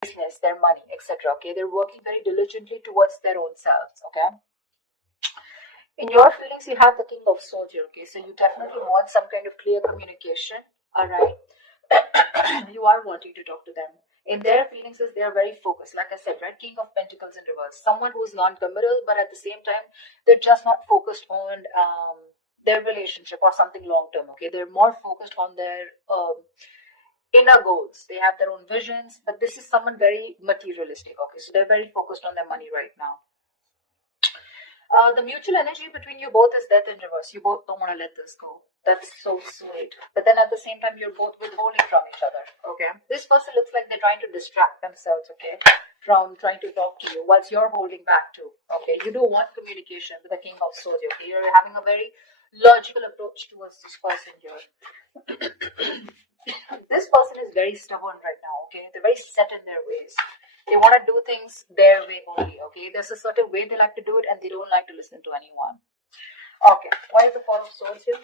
business, their money, etc. Okay, they're working very diligently towards their own selves. Okay, in your feelings, you have the King of Swords here. Okay, so you definitely want some kind of clear communication. All right, you are wanting to talk to them. In their feelings, is they are very focused. Like I said, right? King of Pentacles in reverse. Someone who is non-committal, but at the same time, they're just not focused on their relationship or something long term. Okay, they're more focused on their inner goals. They have their own visions, but this is someone very materialistic. Okay, so they're very focused on their money right now. The mutual energy between you both is death in reverse. You both don't want to let this go. That's so sweet. But then at the same time, you're both withholding from each other. Okay. This person looks like they're trying to distract themselves, okay, from trying to talk to you, whilst you're holding back too. Okay. You do want communication with the King of Swords. Okay. You're having a very logical approach towards this person here. This person is very stubborn right now. Okay. They're very set in their ways. They want to do things their way only, okay? There's a certain way they like to do it and they don't like to listen to anyone. Okay, why is the Four of Swords here?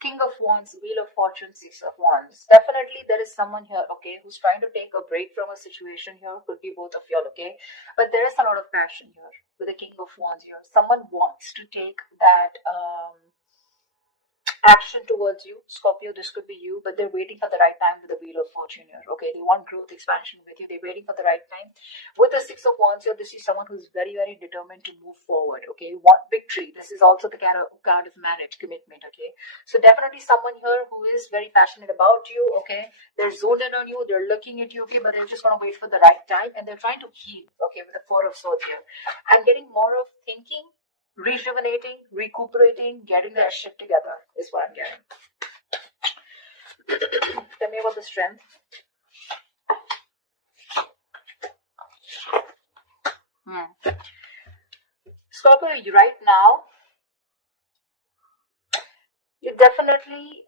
King of Wands, Wheel of Fortune, Six of Wands. Definitely there is someone here, okay, who's trying to take a break from a situation here. Could be both of y'all, okay? But there is a lot of passion here with the King of Wands here. Someone wants to take that action towards you. Scorpio, this could be you, but they're waiting for the right time with the Wheel of Fortune here. Okay, they want growth, expansion with you. They're waiting for the right time. With the Six of Wands here, this is someone who's very, very determined to move forward. Okay, want victory. This is also the card of marriage, commitment. Okay, so definitely someone here who is very passionate about you. Okay, they're zoned in on you. They're looking at you. Okay, but they're just gonna wait for the right time, and they're trying to heal. Okay, with the Four of Swords here, I'm getting more of thinking, rejuvenating, recuperating, getting their shit together is what I'm getting. Tell me about the strength. Scorpio, right now, you're definitely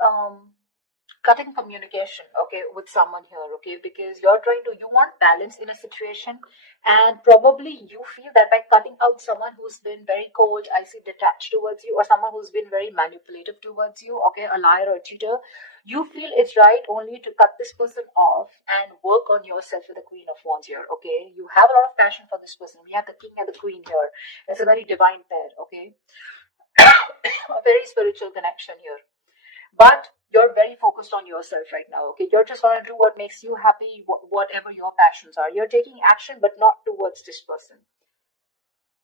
cutting communication, okay, with someone here, okay, because you want balance in a situation, and probably you feel that by cutting out someone who's been very cold, icy, detached towards you, or someone who's been very manipulative towards you, okay, a liar or a cheater, you feel it's right only to cut this person off and work on yourself with the Queen of Wands here, okay. You have a lot of passion for this person. We have the King and the Queen here. It's a very divine pair, okay. A very spiritual connection here. But you're very focused on yourself right now, okay? You're just going to do what makes you happy, whatever your passions are. You're taking action, but not towards this person.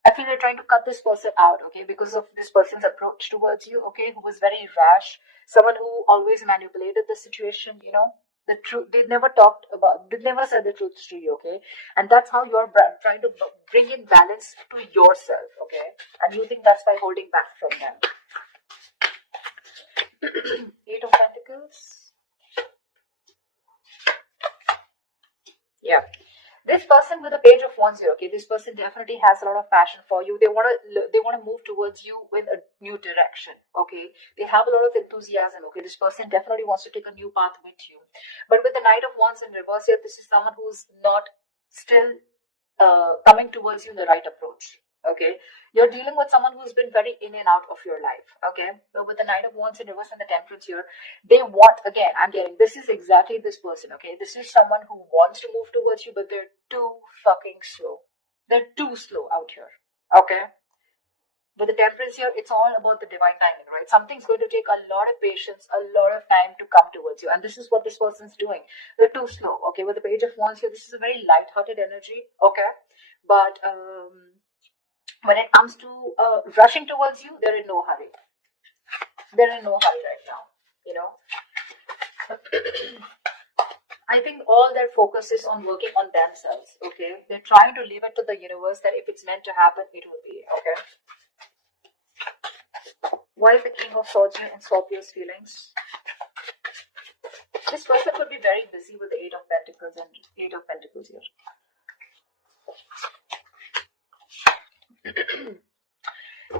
I feel you're trying to cut this person out, okay? Because of this person's approach towards you, okay? Who was very rash. Someone who always manipulated the situation, you know? The truth, they never said the truth to you, okay? And that's how you're trying to bring in balance to yourself, okay? And you think that's by holding back from them. Eight of Pentacles. Yeah. This person with the Page of Wands here, okay, this person definitely has a lot of passion for you. They want to move towards you with a new direction, okay. They have a lot of enthusiasm, okay. This person definitely wants to take a new path with you. But with the Knight of Wands in reverse here, this is someone who's not still coming towards you in the right approach. Okay, you're dealing with someone who's been very in and out of your life. Okay, so with the Knight of Wands in reverse and the Temperance here, they want, again, I'm getting, this is exactly this person. Okay, this is someone who wants to move towards you, but they're too fucking slow. They're too slow out here. Okay, with the Temperance here, it's all about the divine timing, right? Something's going to take a lot of patience, a lot of time to come towards you, and this is what this person's doing. They're too slow. Okay, with the Page of Wands here, this is a very light-hearted energy. Okay, but when it comes to rushing towards you, they're in no hurry. They're in no hurry right now, you know. I think all their focus is on working on themselves, okay. They're trying to leave it to the universe that if it's meant to happen, it will be, okay. Why is the King of Swords here in Scorpio's feelings? This person could be very busy with the Eight of Pentacles and Eight of Pentacles here.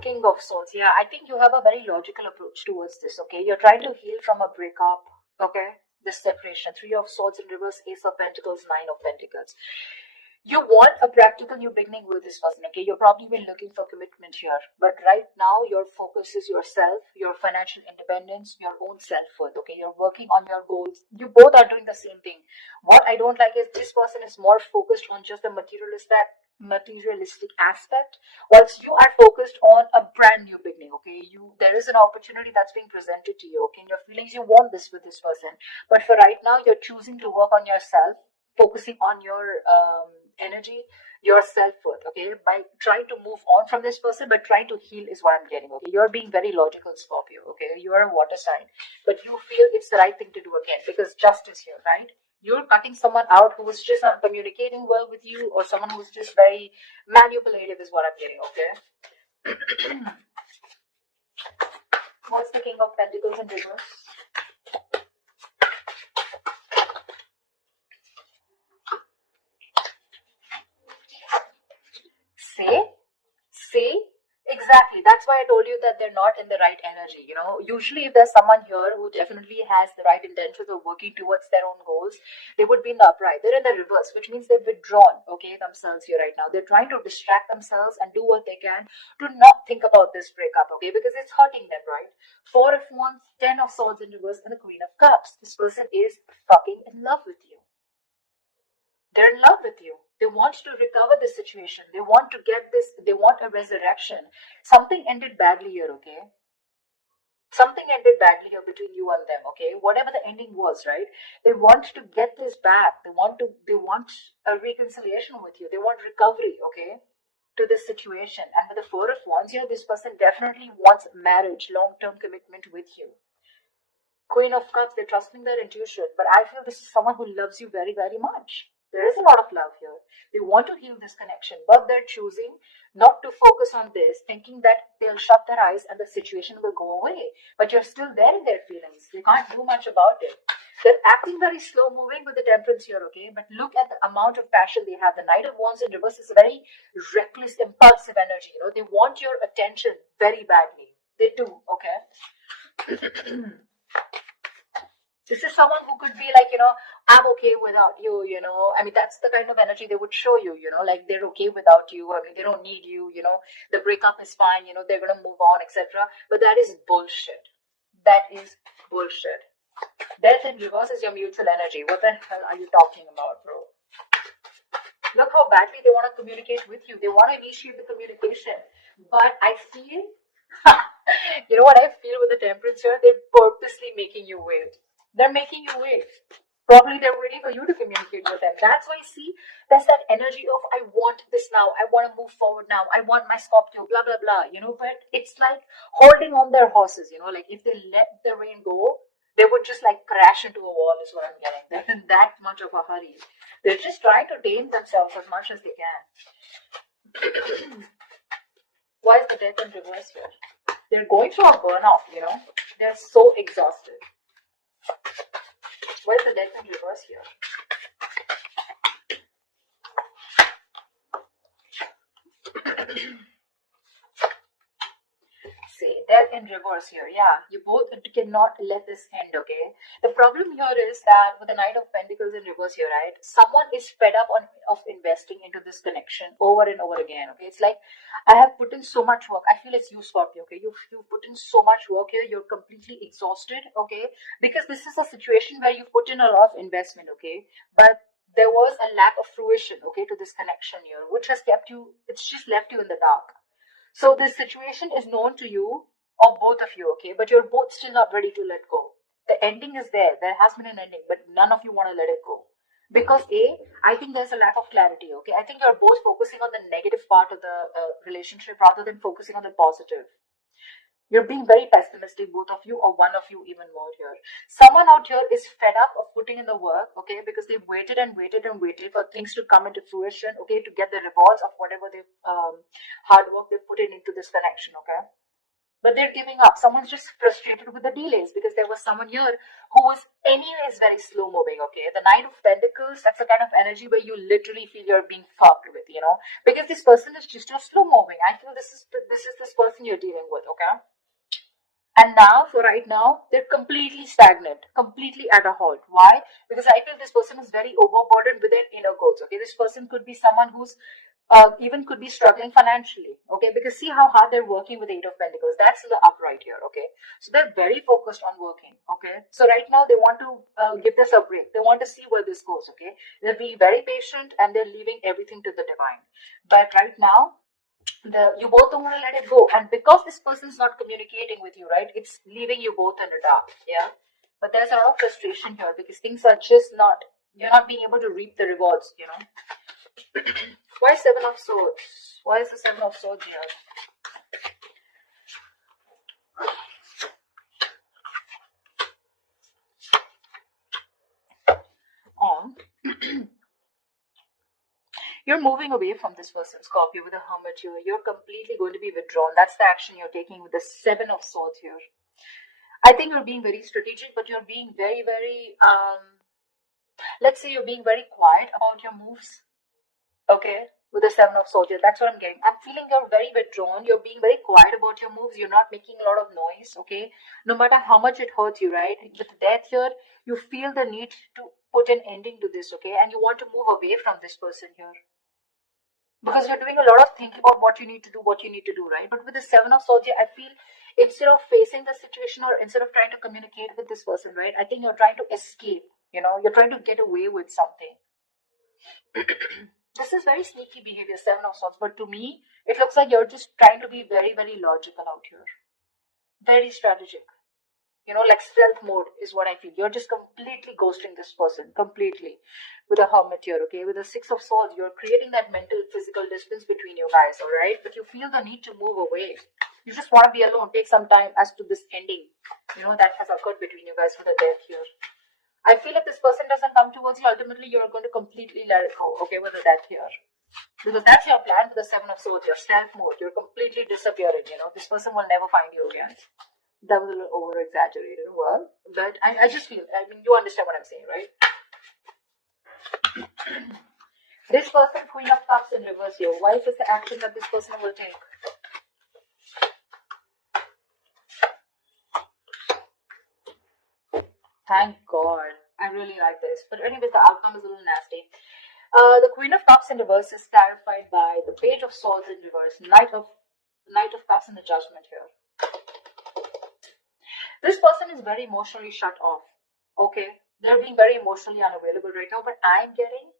King of Swords. Yeah, I think you have a very logical approach towards this, okay? You're trying to heal from a breakup, okay? This separation. Three of Swords in reverse, Ace of Pentacles, Nine of Pentacles. You want a practical new beginning with this person, okay? You're probably been looking for commitment here, but right now your focus is yourself, your financial independence, your own self-worth, okay? You're working on your goals. You both are doing the same thing. What I don't like is this person is more focused on just the materialistic aspect, whilst you are focused on a brand new beginning, okay? There is an opportunity that's being presented to you, okay? In your feelings, you want this with this person, but for right now, you're choosing to work on yourself, focusing on your energy, your self-worth, okay, by trying to move on from this person, but trying to heal is what I'm getting, okay? You're being very logical, Scorpio, okay? You are a water sign, but you feel it's the right thing to do again because justice here, right? You're cutting someone out who was just not communicating well with you, or someone who's just very manipulative is what I'm getting, okay? What's the King of Pentacles in reverse? See, exactly. That's why I told you that they're not in the right energy. Usually if there's someone here who definitely has the right intentions of working towards their own goals, they would be in the upright. They're in the reverse, which means they've withdrawn, okay, themselves here right now. They're trying to distract themselves and do what they can to not think about this breakup, okay, because it's hurting them, right? Four of Wands, 10 of Swords in reverse, and the Queen of Cups. This person is fucking in love with you. They're in love with you. They want to recover the situation. They want to get this. They want a resurrection. Something ended badly here, okay? Something ended badly here between you and them, okay? Whatever the ending was, right? They want to get this back. They want a reconciliation with you. They want recovery, okay? To this situation. And with the Four of Wands here, this person definitely wants marriage, long-term commitment with you. Queen of Cups, they're trusting their intuition, but I feel this is someone who loves you very, very much. There is a lot of love here. They want to heal this connection, but they're choosing not to focus on this, thinking that they'll shut their eyes and the situation will go away. But you're still there in their feelings. They can't do much about it. They're acting very slow moving with the Temperance here, okay? But look at the amount of passion they have. The Knight of Wands in reverse is a very reckless, impulsive energy. They want your attention very badly. They do, okay? This is someone who could be like, I'm okay without you, I mean, that's the kind of energy they would show you, like they're okay without you. I mean, they don't need you, the breakup is fine, they're going to move on, etc. But that is bullshit. That is bullshit. Death in reverse is your mutual energy. What the hell are you talking about, bro? Look how badly they want to communicate with you. They want to initiate the communication. But I feel, what I feel with the Temperance here, they're purposely making you wait. They're making you wait. Probably they're waiting for you to communicate with them. That's why, see, there's that energy of, I want this now. I want to move forward now. I want my Scorpio, blah, blah, blah. But it's like holding on their horses, like if they let the rain go, they would just like crash into a wall is what I'm getting. They're in that much of a hurry. They're just trying to tame themselves as much as they can. Why is the Death in reverse here? They're going through a burnout, They're so exhausted. Why is the Death in reverse here? Say, Death in reverse here. Yeah, you both cannot let this end, okay? The problem here is that with the Knight of Pentacles in reverse here, right? Someone is fed up of investing into this connection over and over again, okay? It's like, I have put in so much work. I feel it's you, Scorpio, okay? You've put in so much work here. You're completely exhausted, okay? Because this is a situation where you put in a lot of investment, okay? But there was a lack of fruition, okay, to this connection here, which has kept you, it's just left you in the dark. So this situation is known to you, or both of you, okay? But you're both still not ready to let go. The ending is there. There has been an ending, but none of you want to let it go. Because I think there's a lack of clarity, okay? I think you're both focusing on the negative part of the relationship rather than focusing on the positive. You're being very pessimistic, both of you, or one of you even more here. Someone out here is fed up of putting in the work, okay, because they've waited and waited and waited for things to come into fruition, okay, to get the rewards of whatever they've hard work they've put in into this connection, okay. But they're giving up. Someone's just frustrated with the delays because there was someone here who was anyways very slow moving, okay? The Knight of Pentacles, that's the kind of energy where you literally feel you're being fucked with, because this person is just slow moving. I feel this is this person you're dealing with, okay? And now, for right now, they're completely stagnant, completely at a halt. Why? Because I feel this person is very overburdened with their inner goals. Okay, this person could be someone who's even could be struggling financially. Okay, because see how hard they're working with the Eight of Pentacles. That's the upright here. Okay, so they're very focused on working. Okay, so right now they want to give this a break. They want to see where this goes. Okay, they're being very patient and they're leaving everything to the divine. But right now, you both don't want to let it go, and because this person's not communicating with you, right, it's leaving you both in the dark. Yeah, but there's a lot of frustration here because things are just not, you're not being able to reap the rewards, you know. Why Seven of Swords? Why is the Seven of Swords here? On. You're moving away from this person, Scorpio, with a Hermit here. You're completely going to be withdrawn. That's the action you're taking with the Seven of Swords here. I think you're being very strategic, but you're being very, very, let's say you're being very quiet about your moves. Okay, with the Seven of Swords here. That's what I'm getting. I'm feeling you're very withdrawn. You're being very quiet about your moves. You're not making a lot of noise. Okay, no matter how much it hurts you, right? With death here, you feel the need to put an ending to this. Okay, and you want to move away from this person here, because you're doing a lot of thinking about what you need to do, right? But with the Seven of Swords here, I feel instead of facing the situation or instead of trying to communicate with this person, right, I think you're trying to escape. You know, you're trying to get away with something. This is very sneaky behavior, Seven of Swords, but to me, it looks like you're just trying to be very, very logical out here. Very strategic. You know, like stealth mode is what I feel. You're just completely ghosting this person, completely. With a Hermit here, okay? With a Six of Swords, you're creating that mental, physical distance between you guys, alright? But you feel the need to move away. You just want to be alone. Take some time as to this ending, you know, that has occurred between you guys with a death here. I feel if this person doesn't come towards you, ultimately you're going to completely let it go, okay, with the death here. Because that's your plan with the Seven of Swords, your stealth mode. You're completely disappearing, you know. This person will never find you again. That was a little over exaggerated, well, but I just feel, I mean, you understand what I'm saying, right? This person, Queen of Cups in reverse here. Why is this the action that this person will take? Thank God. I really like this. But anyways, the outcome is a little nasty. The Queen of Cups in reverse is clarified by the Page of Swords in reverse, Knight of Cups in the Judgment here. This person is very emotionally shut off. Okay, they're being very emotionally unavailable right now, but I'm getting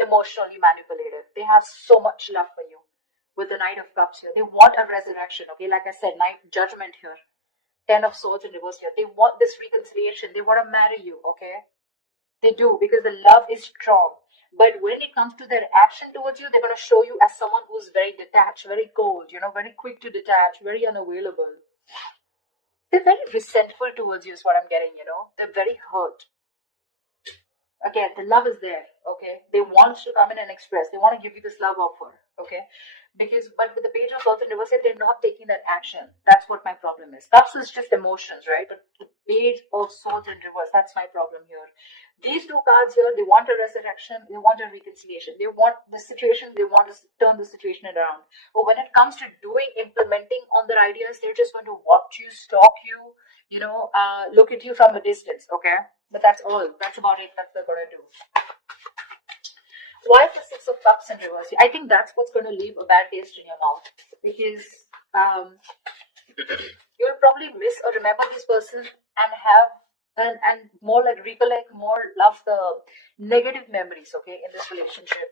emotionally manipulated. They have so much love for you. With the Knight of Cups here, they want a resurrection. Okay, like I said, Judgment here, Ten of Swords in reverse here. They want this reconciliation. They want to marry you. Okay, they do, because the love is strong. But when it comes to their action towards you, they're going to show you as someone who's very detached, very cold, you know, very quick to detach, very unavailable. They're very resentful towards you is what I'm getting, you know. They're very hurt. Again, the love is there, okay? They want to come in and express. They want to give you this love offer, okay? Because, but with the Page of Swords in reverse, they're not taking that action. That's what my problem is. Cups is just emotions, right? But the Page of Swords in reverse, that's my problem here. These two cards here, they want a resurrection, they want a reconciliation, they want the situation, they want to turn the situation around. But when it comes to implementing on their ideas, they're just going to watch you, stalk you, you know, look at you from a distance, okay? But that's all. That's about it. That's what they're going to do. Why the Six of Cups in reverse? I think that's what's going to leave a bad taste in your mouth. Because you'll probably miss or remember this person and have and more like recollect, more love the negative memories, okay, in this relationship.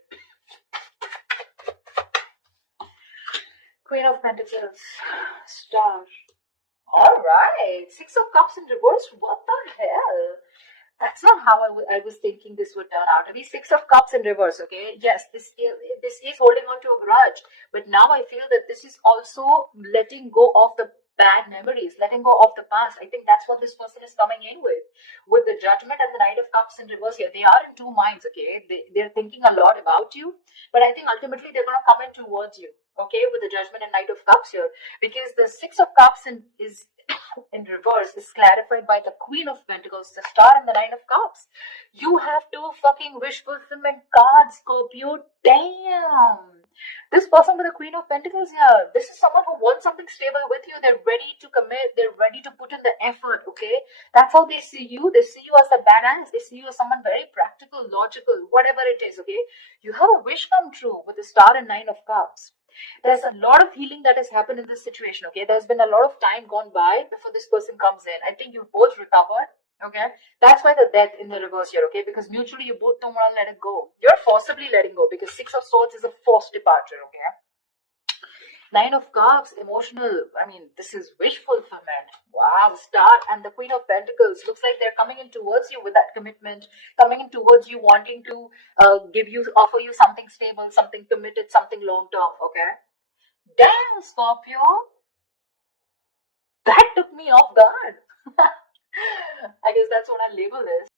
Queen of Pentacles, Star. All right, Six of Cups in reverse. What the hell? That's not how I was thinking this would turn out. To be Six of Cups in reverse, okay? Yes, this is holding on to a grudge, but now I feel that this is also letting go of the bad memories, letting go of the past. I think that's what this person is coming in with the Judgment and the Knight of Cups in reverse here. They are in two minds, okay? They're thinking a lot about you, but I think ultimately they're going to come in towards you, okay, with the Judgment and Knight of Cups here, because the Six of Cups is in reverse is clarified by the Queen of Pentacles, the Star, and the Nine of Cups. You have two fucking wish fulfillment cards, Scorpio. Damn. This person with the Queen of Pentacles here, this is someone who wants something stable with you. They're ready to commit. They're ready to put in the effort, okay? That's how they see you. They see you as the badass. They see you as someone very practical, logical, whatever it is, okay? You have a wish come true with the Star and Nine of Cups. There's a lot of healing that has happened in this situation, okay? There's been a lot of time gone by before this person comes in. I think you've both recovered, okay? That's why the death in the reverse here, okay? Because mutually you both don't want to let it go. You're forcibly letting go because Six of Swords is a forced departure, okay? Nine of Cups, emotional. I mean, this is wish fulfillment. Wow, Star and the Queen of Pentacles. Looks like they're coming in towards you with that commitment, coming in towards you, wanting to offer you something stable, something committed, something long term, okay? Damn, Scorpio. That took me off guard. I guess that's what I label this.